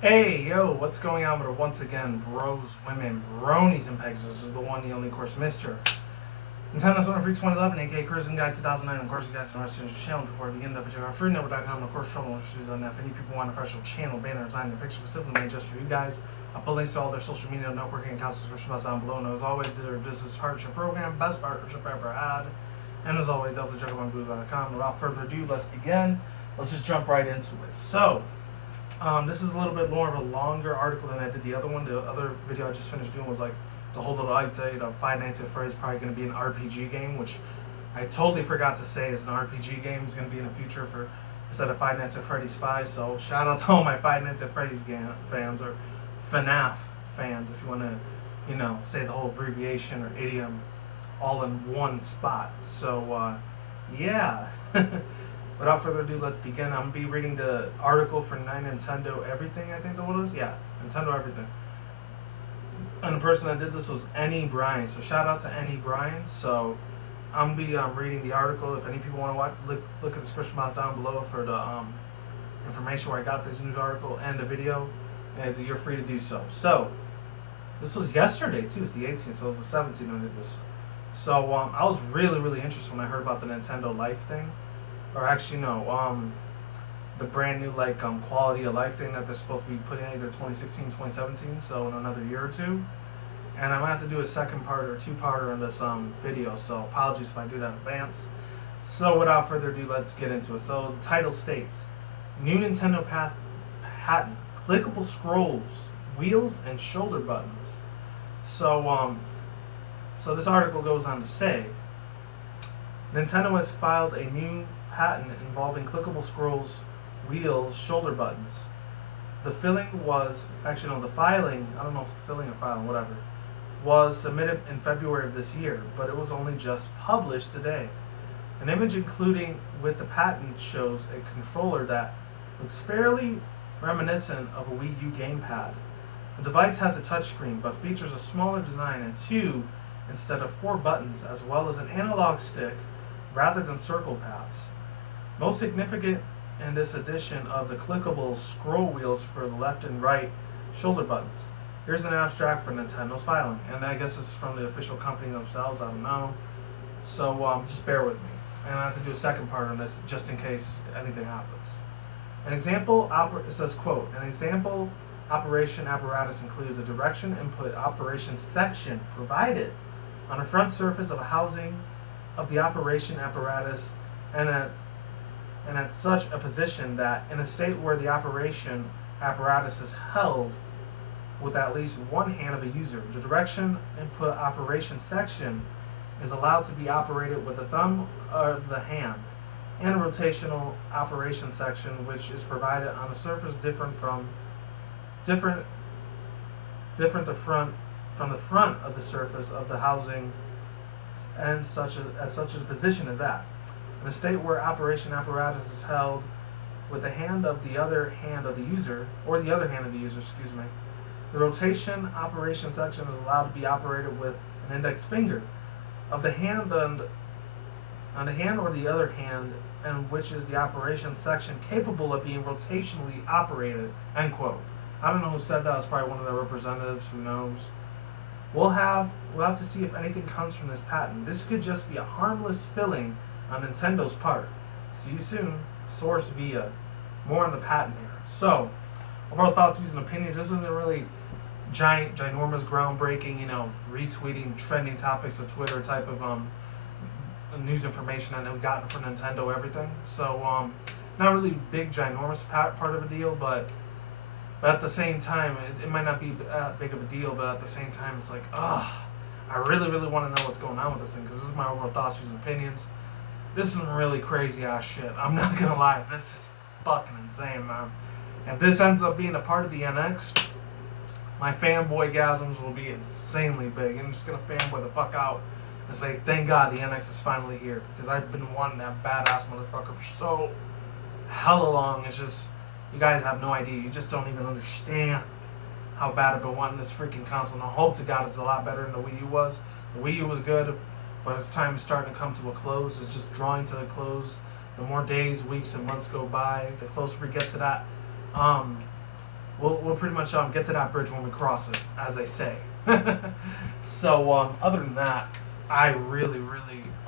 Hey, yo, what's going on with it once again, bros, women, bronies, and pegasisters, the one, the only, of course, Mr. Nintendo's Winter Free 2011, aka Cruising Guide 2009. Of course, you guys are interested in this channel before we begin to check out freenumber.com. Of course, trouble issues on that. If any people want a official channel banner design, a picture specifically made just for you guys, I'll put links to all their social media, networking accounts, description box down below. And as always, their business partnership program, best partnership I ever had. And as always, definitely check out blue.com. Without further ado, let's begin. Let's just jump right into it. This is a little bit more of a longer article than I did the other one. The other video I just finished doing was like the whole little update of Five Nights at Freddy's probably going to be an RPG game, which I totally forgot to say is an RPG game. Is going to be in the future for instead of Five Nights at Freddy's 5. So shout out to all my Five Nights at Freddy's fans or FNAF fans, if you want to, say the whole abbreviation or idiom all in one spot. Yeah. Without further ado, let's begin. I'm going to be reading the article for Nintendo Everything, I think that was. Yeah, Nintendo Everything. And the person that did this was Annie Bryan. So shout out to Annie Bryan. So I'm going to be reading the article. If any people want to look at the description box down below for the information where I got this news article and the video, and you're free to do so. So this was yesterday too. It's the 18th, so it was the 17th when I did this. So I was really, really interested when I heard about the Nintendo Life thing. Or actually, no, the brand new quality of life thing that they're supposed to be putting in either 2016 2017, so in another year or two. And I might have to do a second part or two-parter on this video, so apologies if I do that in advance. So without further ado, let's get into it. So the title states, new Nintendo patent, clickable scrolls, wheels, and shoulder buttons. So this article goes on to say, Nintendo has filed a new patent involving clickable scrolls, wheels, shoulder buttons. The filing, I don't know if it's filling or filing, whatever, was submitted in February of this year, but it was only just published today. An image including with the patent shows a controller that looks fairly reminiscent of a Wii U gamepad. The device has a touchscreen, but features a smaller design and two instead of four buttons, as well as an analog stick rather than circle pads. Most significant in this edition of the clickable scroll wheels for the left and right shoulder buttons. Here's an abstract for Nintendo's filing, and I guess it's from the official company themselves, I don't know. So just bear with me. And I have to do a second part on this just in case anything happens. It says, quote, an example operation apparatus includes a direction input operation section provided on the front surface of a housing of the operation apparatus and at such a position that in a state where the operation apparatus is held with at least one hand of a user, the direction input operation section is allowed to be operated with the thumb of the hand, and a rotational operation section which is provided on a surface different from the front of the surface of the housing, and such a position as that. In a state where operation apparatus is held with the hand of the other hand of the user, the rotation operation section is allowed to be operated with an index finger of the hand on the hand or the other hand, and which is the operation section capable of being rotationally operated. End quote. I don't know who said that. It's probably one of the representatives. Who knows? We'll have to see if anything comes from this patent. This could just be a harmless filling on Nintendo's part. See you soon. Source via. More on the patent here. So, overall thoughts, views, and opinions. This isn't really ginormous, groundbreaking, retweeting trending topics of Twitter type of news information that we've gotten from Nintendo everything. So, not really big, ginormous part of a deal, but at the same time, it might not be that big of a deal, but at the same time, it's like, I really, really want to know what's going on with this thing, because this is my overall thoughts, views, and opinions. This is some really crazy ass shit. I'm not going to lie. This is fucking insane, man. If this ends up being a part of the NX, my fanboy gasms will be insanely big. I'm just going to fanboy the fuck out and say, thank God the NX is finally here, because I've been wanting that badass motherfucker for so hella long. It's just, you guys have no idea. You just don't even understand how bad I've been wanting this freaking console. And I hope to God it's a lot better than the Wii U was. The Wii U was good, but its time is starting to come to a close. It's just drawing to the close. The more days, weeks, and months go by, the closer we get to that we'll pretty much get to that bridge when we cross it, as they say. So other than that, I really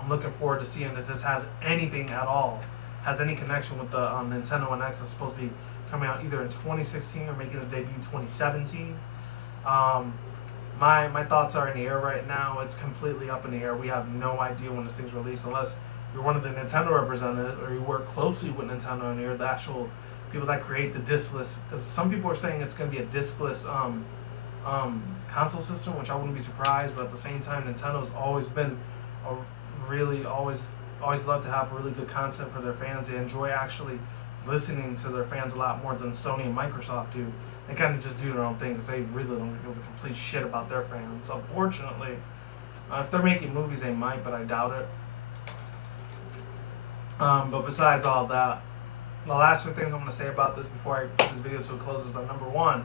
I'm looking forward to seeing if this has anything at all, has any connection with the Nintendo NX that's supposed to be coming out either in 2016 or making its debut in 2017. Um, my thoughts are in the air right now. It's completely up in the air. We have no idea when this thing's released unless you're one of the Nintendo representatives or you work closely with Nintendo and you're the actual people that create the diskless. Because some people are saying it's going to be a diskless console system, which I wouldn't be surprised. But at the same time, Nintendo's always been a really always love to have really good content for their fans. They enjoy actually listening to their fans a lot more than Sony and Microsoft do. They kind of just do their own thing because they really don't give a complete shit about their fans. Unfortunately, if they're making movies, they might, but I doubt it. But besides all that, the last two things I'm going to say about this before I put this video to a close is number one,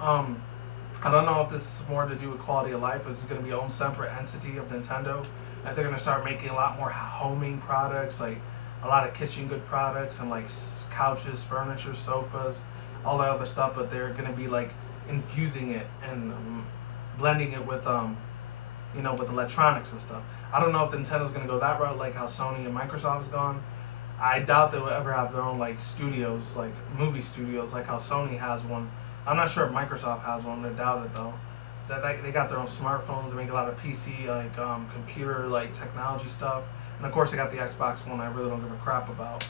I don't know if this is more to do with quality of life. This is going to be its own separate entity of Nintendo. And they're going to start making a lot more homing products, like a lot of kitchen good products and like couches, furniture, sofas, all that other stuff. But they're going to be like infusing it and blending it with with electronics and stuff. I don't know if Nintendo's going to go that route, like how Sony and Microsoft has gone. I doubt they will ever have their own like studios, like movie studios, like how Sony has one. I'm not sure if Microsoft has one. I doubt it though. So they got their own smartphones. They make a lot of PC like computer like technology stuff, and of course they got the Xbox One. I really don't give a crap about,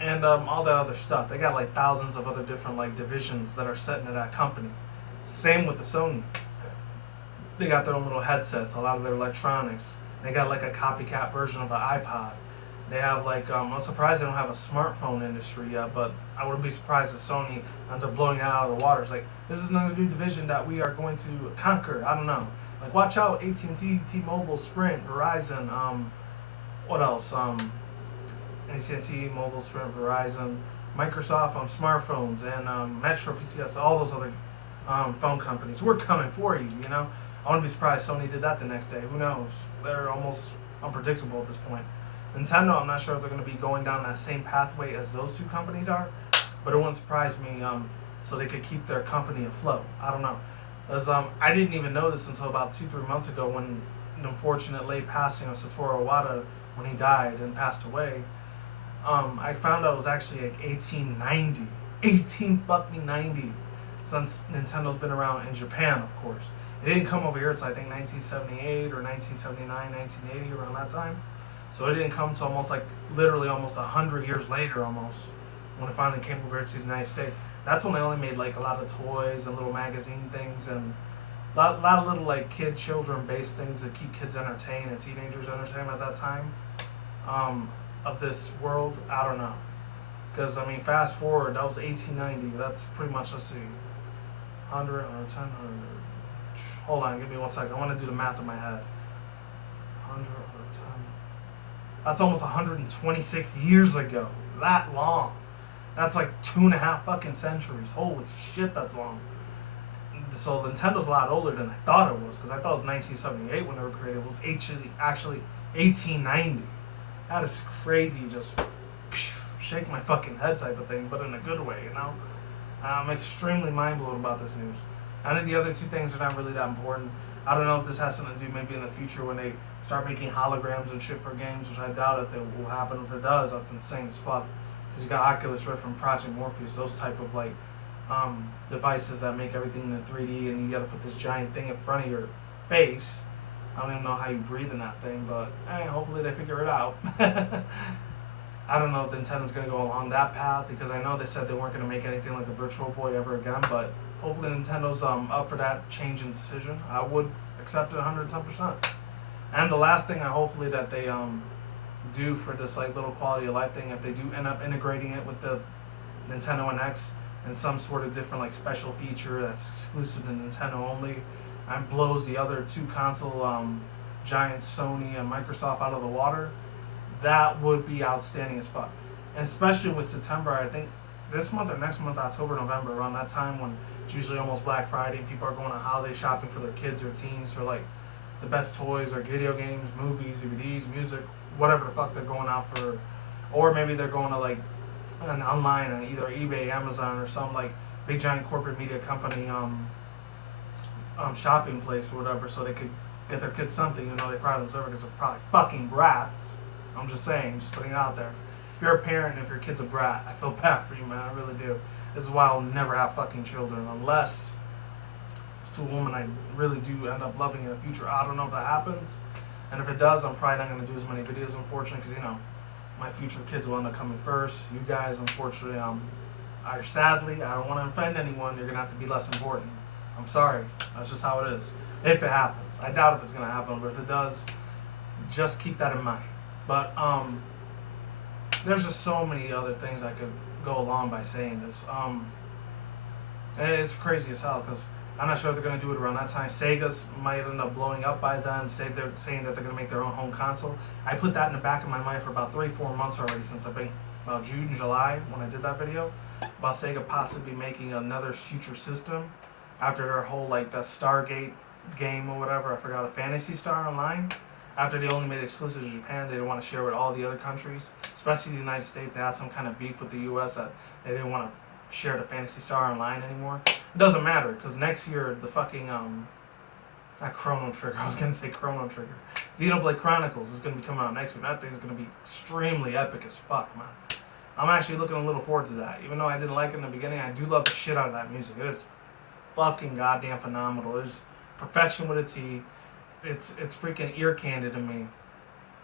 and all that other stuff. They got like thousands of other different like divisions that are set into that company. Same with the Sony. They got their own little headsets. A lot of their electronics. They got like a copycat version of an iPod. They have like I'm surprised they don't have a smartphone industry yet, but I wouldn't be surprised if Sony ends up blowing it out of the water. It's like this is another new division that we are going to conquer. I don't know. Like watch out, AT&T, T-Mobile, Sprint, Verizon. What else? AT&T, Mobile, Sprint, Verizon, Microsoft on smartphones, and Metro, PCS, all those other phone companies. We're coming for you. You know. I wouldn't be surprised Sony did that the next day. Who knows? They're almost unpredictable at this point. Nintendo, I'm not sure if they're going to be going down that same pathway as those two companies are, but it wouldn't surprise me. So they could keep their company afloat. I don't know, as I didn't even know this until about 2-3 months ago when the unfortunate late passing of Satoru Iwata when he died and passed away. I found out it was actually like 1890, 1890, since Nintendo's been around in Japan, of course. It didn't come over here until I think 1978 or 1979, 1980, around that time. So it didn't come to almost like literally almost 100 years later, almost when it finally came over to the United States. That's when they only made like a lot of toys and little magazine things and lot of little like children based things to keep kids entertained and teenagers entertained at that time of this world. I don't know, because I mean fast forward, that was 1890. That's pretty much, let's see, 100 or 10 100. Hold on, give me 1 second. I want to do the math in my head. 100 or 10. That's almost 126 years ago. That long. That's like 2.5 fucking centuries. Holy shit, that's long. So Nintendo's a lot older than I thought it was, because I thought it was 1978 when they were created. It was actually 1890. That is crazy. Just shake my fucking head type of thing, but in a good way, you know? I'm extremely mind blown about this news. I think the other two things are not really that important. I don't know if this has something to do maybe in the future when they start making holograms and shit for games, which I doubt if it will happen. If it does, that's insane as fuck. Because you got Oculus Rift and Project Morpheus, those type of like devices that make everything in 3D, and you got to put this giant thing in front of your face. I don't even know how you breathe in that thing, but hey, hopefully they figure it out. I don't know if Nintendo's going to go along that path, because I know they said they weren't going to make anything like the Virtual Boy ever again, but hopefully Nintendo's up for that change in decision. I would accept it 110%. And the last thing, hopefully that they do for this like little quality of life thing, if they do end up integrating it with the Nintendo NX and some sort of different like special feature that's exclusive to Nintendo only, and blows the other two console giants, Sony and Microsoft, out of the water, that would be outstanding as fuck. And especially with September, I think this month or next month, October, November, around that time when it's usually almost Black Friday and people are going on holiday shopping for their kids or teens for like the best toys or video games, movies, DVDs, music, whatever the fuck they're going out for. Or maybe they're going to like an online on either eBay, Amazon, or some like big giant corporate media company shopping place or whatever, so they could get their kids something. You know, they pride themselves because they're probably fucking brats. I'm just saying, just putting it out there. If you're a parent and if your kid's a brat, I feel bad for you, man. I really do. This is why I'll never have fucking children unless it's to a woman I really do end up loving in the future. I don't know if that happens, and if it does, I'm probably not going to do as many videos, unfortunately, because, you know, my future kids will end up coming first. You guys, unfortunately, sadly, I don't want to offend anyone. You're going to have to be less important. I'm sorry. That's just how it is. If it happens. I doubt if it's going to happen, but if it does, just keep that in mind. But there's just so many other things I could go along by saying this. And it's crazy as hell, because I'm not sure if they're going to do it around that time. Sega's might end up blowing up by then. They're saying that they're going to make their own home console. I put that in the back of my mind for about 3-4 months already, since I've been about June, July, when I did that video, about Sega possibly making another future system after their whole, like, that Stargate game or whatever. I forgot, a Fantasy Star Online. After they only made it exclusive to Japan, they didn't want to share with all the other countries, especially the United States. They had some kind of beef with the U.S. that they didn't want to share the Fantasy Star Online anymore. It doesn't matter, because next year the fucking not Chrono Trigger. I was gonna say Chrono Trigger. Xenoblade Chronicles is gonna be coming out next year. That thing's gonna be extremely epic as fuck, man. I'm actually looking a little forward to that. Even though I didn't like it in the beginning, I do love the shit out of that music. It is fucking goddamn phenomenal. It's perfection with a T. It's freaking ear candy to me,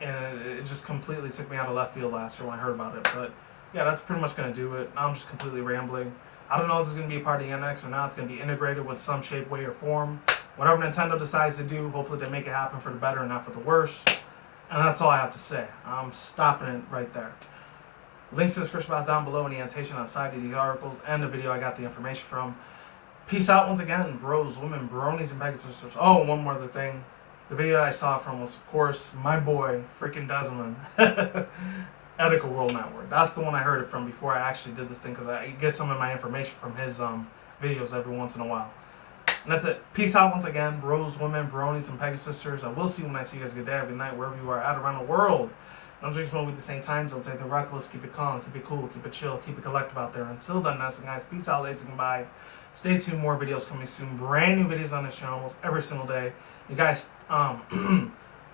and it just completely took me out of left field last year when I heard about it. But yeah, that's pretty much gonna do it. I'm just completely rambling. I don't know if this is gonna be a part of the NX or not. It's gonna be integrated with some shape, way, or form. Whatever Nintendo decides to do, hopefully they make it happen for the better and not for the worse. And that's all I have to say. I'm stopping it right there. Links to the description box down below in the annotation on the side of the articles and the video I got the information from. Peace out once again, bros, women, bronies, and pegasisters. Oh, one more other thing. The video that I saw from was, of course, my boy, freaking Desmond. Ethical World Network. That's the one I heard it from before I actually did this thing, because I get some of my information from his videos every once in a while. And that's it. Peace out once again, bros, women, bronies, and pegasisters. I will see you when I see you guys. Good day, good night, wherever you are at around the world. Don't drink smoke with the same time zone. Take the reckless, keep it calm, keep it cool, keep it chill, keep it collective out there. Until then, that's it, guys. Peace out, ladies, and goodbye. Stay tuned, more videos coming soon. Brand new videos on this channel almost every single day. You guys,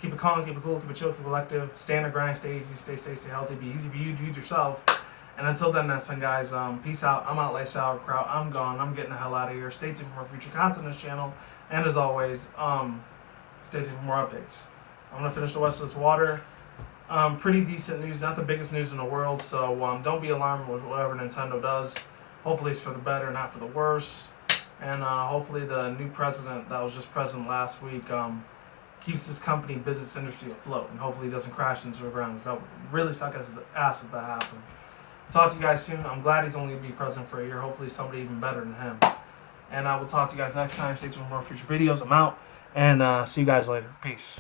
keep it calm, keep it cool, keep it chill, keep it collective. Stay on the grind, stay easy, stay safe, stay healthy, be easy for you, do it yourself. And until then, that's it, guys. Peace out. I'm out like sauerkraut. I'm gone. I'm getting the hell out of here. Stay tuned for more future content on this channel. And as always, stay tuned for more updates. I'm going to finish the rest of this water. Pretty decent news. Not the biggest news in the world, so don't be alarmed with whatever Nintendo does. Hopefully it's for the better, not for the worse. And hopefully the new president that was just president last week keeps his company, business industry afloat, and hopefully doesn't crash into the ground, because that would really suck as the ass if that happened. Talk to you guys soon. I'm glad he's only going to be president for a year. Hopefully somebody even better than him. And I will talk to you guys next time. Stay tuned for more future videos. I'm out. And see you guys later. Peace.